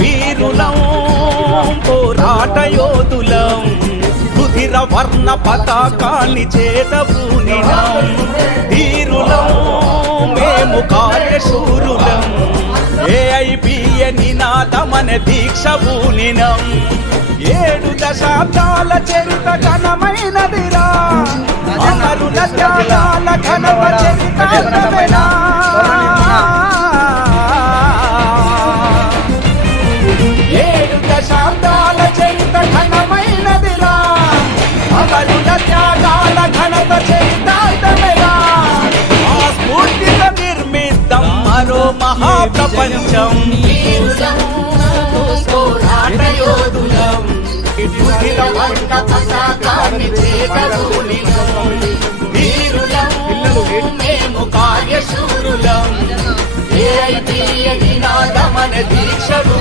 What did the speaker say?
వీరులం పోరాట యోధులం రుధిర వర్ణ పతాకాన్ని చేతబూనినం ధీరులం మేము కార్యశూరులం ఏఐబిఏ నినాదమన దీక్ష బూనినం 7 దశాబ్దాల చరిత ఘనమైనదిరా అమరుల త్యాగాల ఘనత చరితార్థమేనా 7 దశాబ్దాల చరిత ఘనమైనదిరా అమరుల త్యాగాల ఘనత చరితార్థమేనా ఆ స్ఫూర్తితో నిర్మిద్దాం మరో మహాప్రపంచం పోరాట యోధులం రుధిర వర్ణ పతాకాన్ని చేతబూనినం వీరులం మేము కార్యశూరులం ఏఐబిఏ నినాదమన దీక్ష